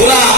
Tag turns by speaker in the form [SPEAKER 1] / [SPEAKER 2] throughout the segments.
[SPEAKER 1] Olá!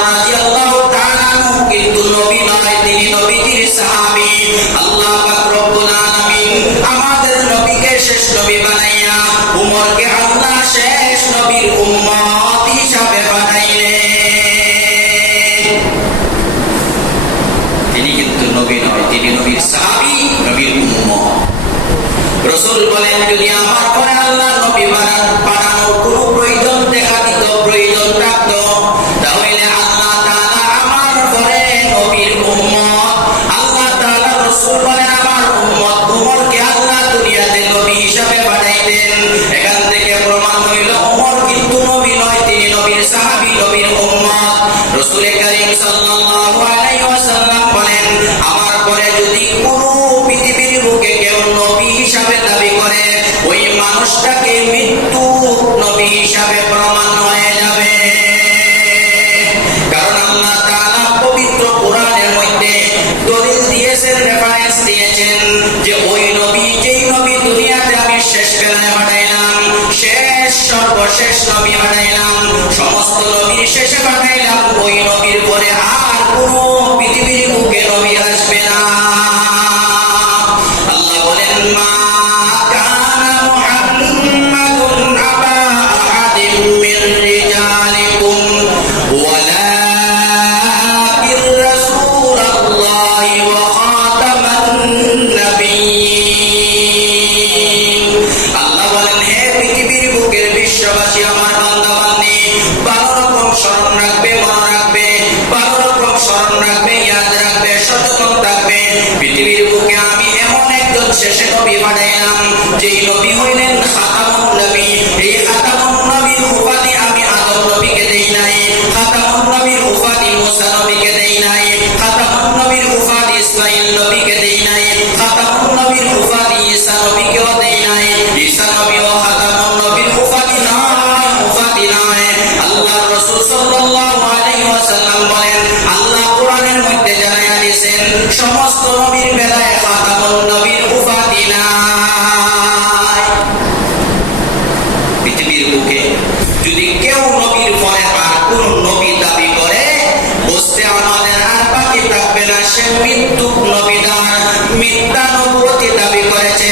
[SPEAKER 1] যেই নবী হইলেন আমাদের আর বাকি থাকবে মৃত্যু নবী দ্বারা মিথ্যা নবতি দাবি করেছে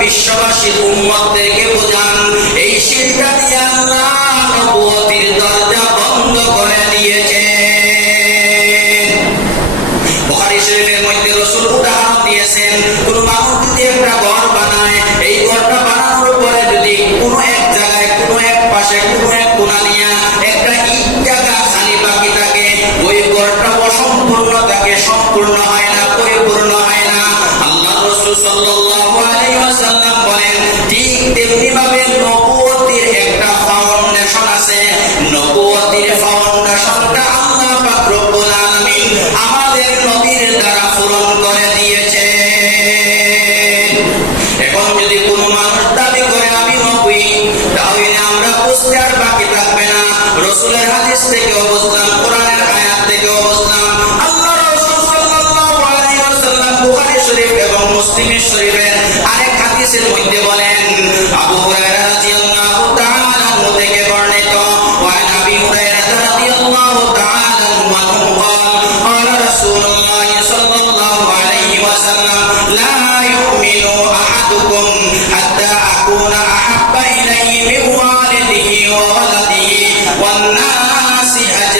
[SPEAKER 1] বিশ্ববাসী উন্মত দেখে বোঝান। এই শিক্ষা দিয়ে আল্লাহ Una puedo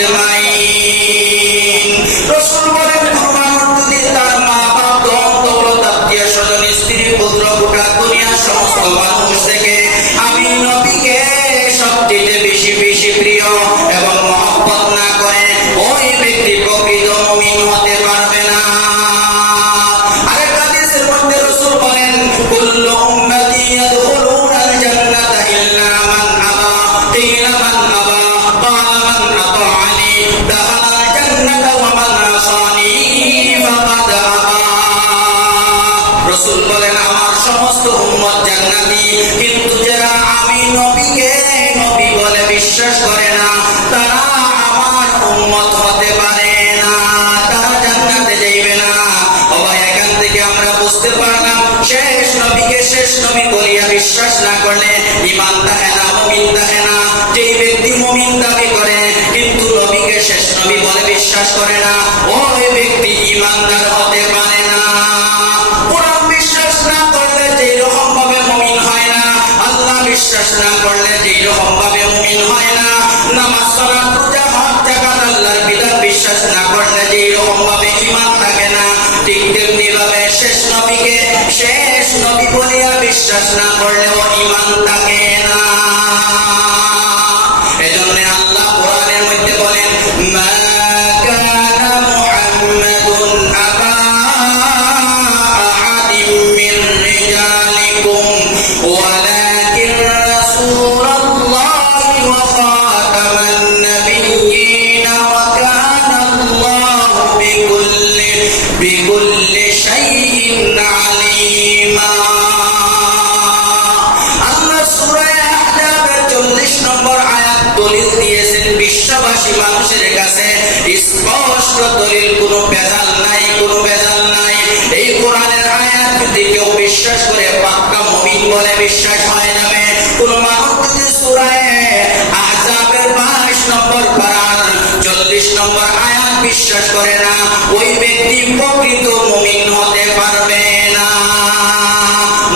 [SPEAKER 1] أجمعين বলে বিশ্বাস হয় না কোন সুরায় আহজাবের নম্বর চল্লিশ নম্বর আয়াত বিশ্বাস করে না, ওই ব্যক্তি প্রকৃত মুমিন হতে পারবে না।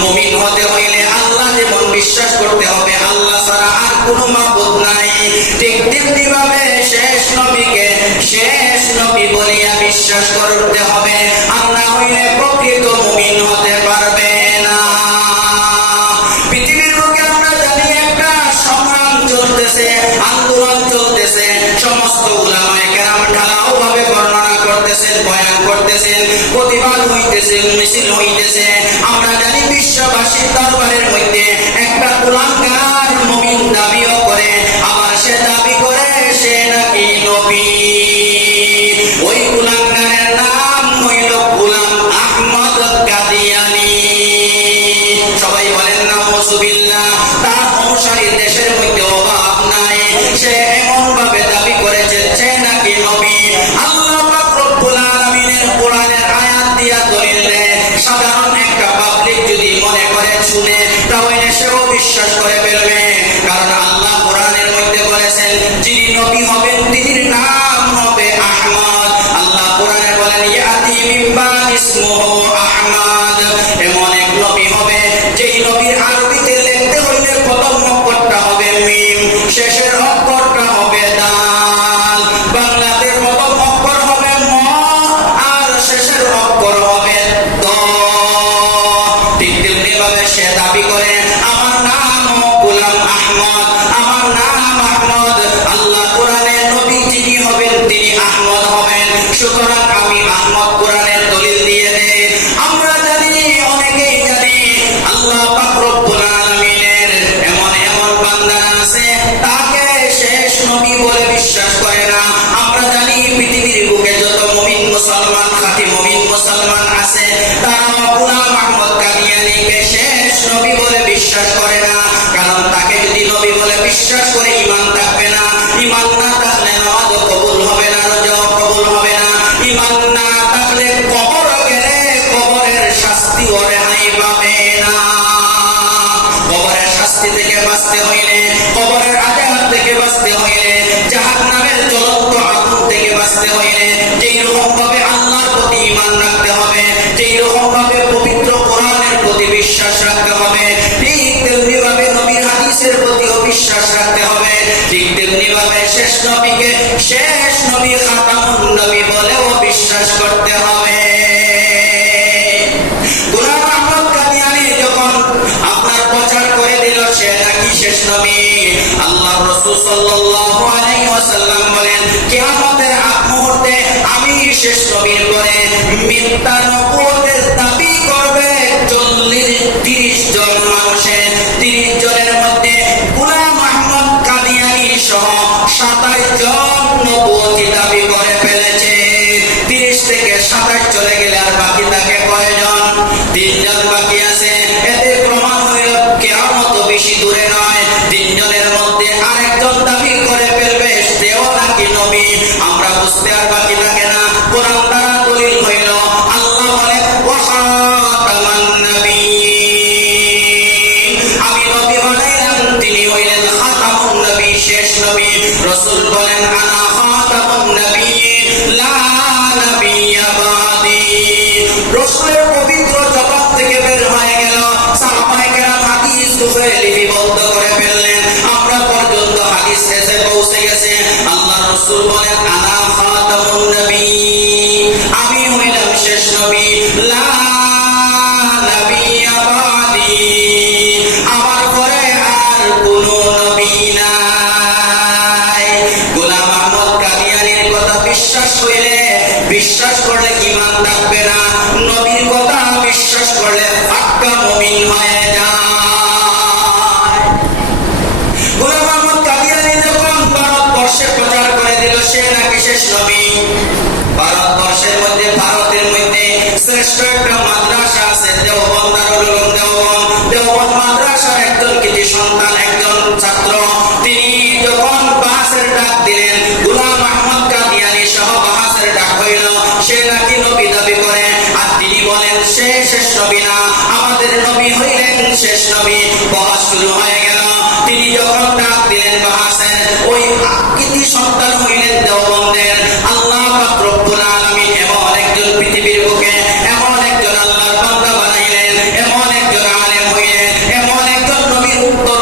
[SPEAKER 1] মুমিন হতে হইলে আল্লাহ যেমন বিশ্বাস করতে হবে, আল্লাহ ছাড়া আর মাবুদ নাই। ঠিক তেমনিভাবে শেষ নবীকে শেষ নবী বলিয়া বিশ্বাস করতে হবে। ശേഷം আছে। তারা গোলাম আহমদ কাদিয়ানিকে শেষ নবী বলে বিশ্বাস করে না। কারণ তাকে যদি নবী বলে বিশ্বাস করে তেমনিভাবে শেষ নবীকে, শেষ নবী খাতামুন নবী বলেও বিশ্বাস করতে হবে। করবে চল্লিশ, তিরিশ জন মানুষের, তিরিশ জনের Subhanallah. শেষ নবী বহাস হয়ে গেল। তিনি যখন ডাক দিলেন বাহাসেন ওই আকৃতি সন্তান হইলেন দেওবন্দের। আল্লাহ রব্বুল আলমী এমন একজন পৃথিবীর বুকে, এমন একজন আল্লাহর বান্দা বানাইলেন, এমন একজন আলেম হইলেন, এমন একজন নবীর উত্তর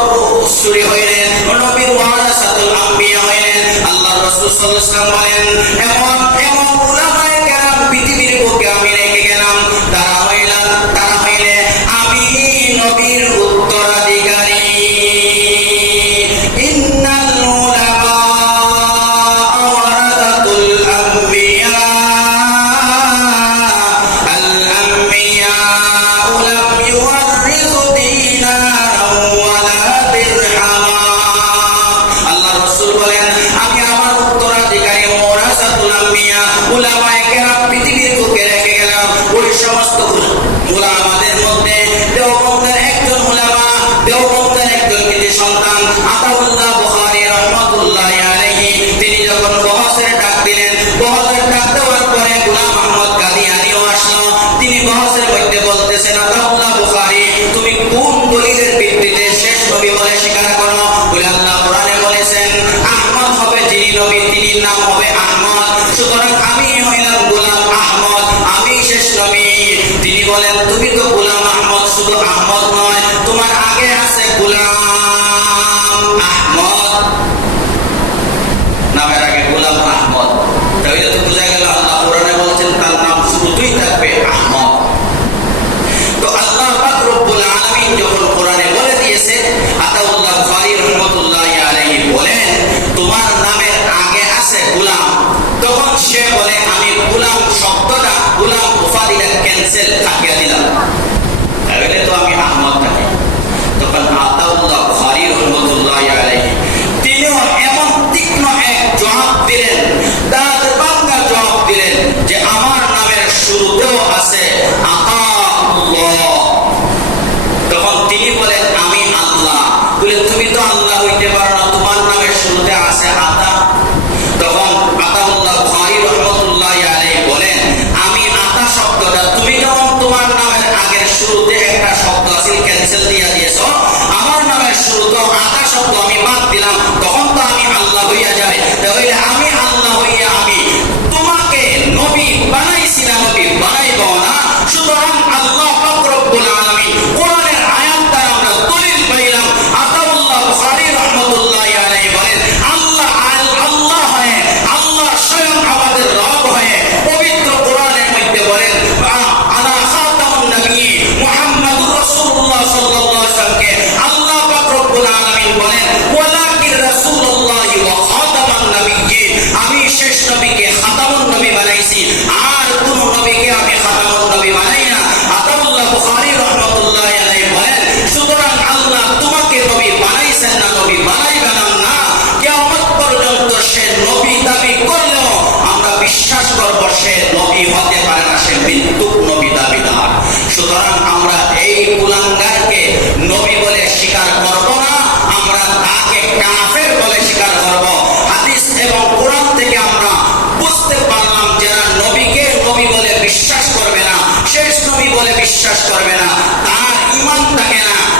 [SPEAKER 1] চুরি হইলেন, নবীর ওয়ারাসাতুল আম্বিয়া হইলেন। আল্লাহ রসুল সাল্লাল্লাহু আলাইহি এমন এমন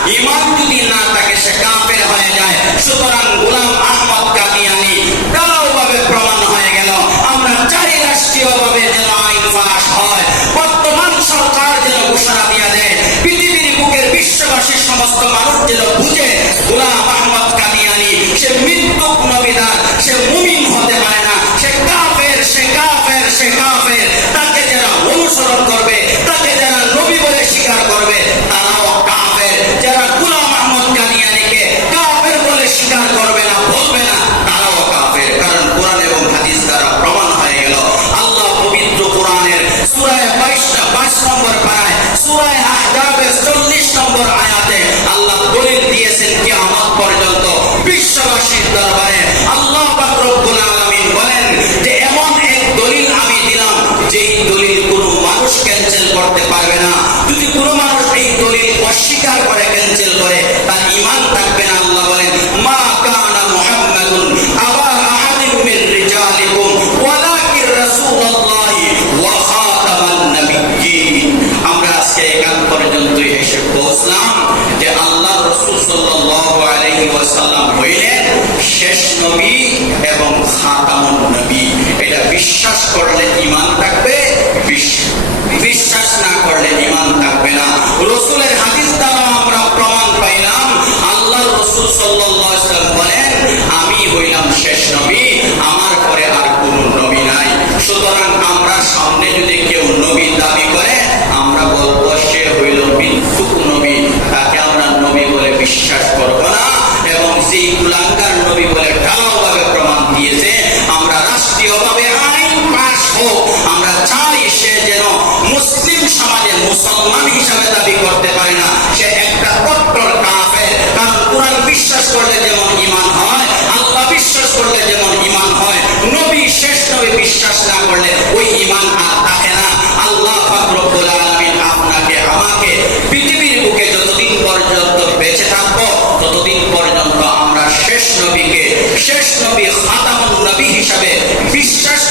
[SPEAKER 1] E আমি হইলাম নবী হিসাবে বিশ্বাস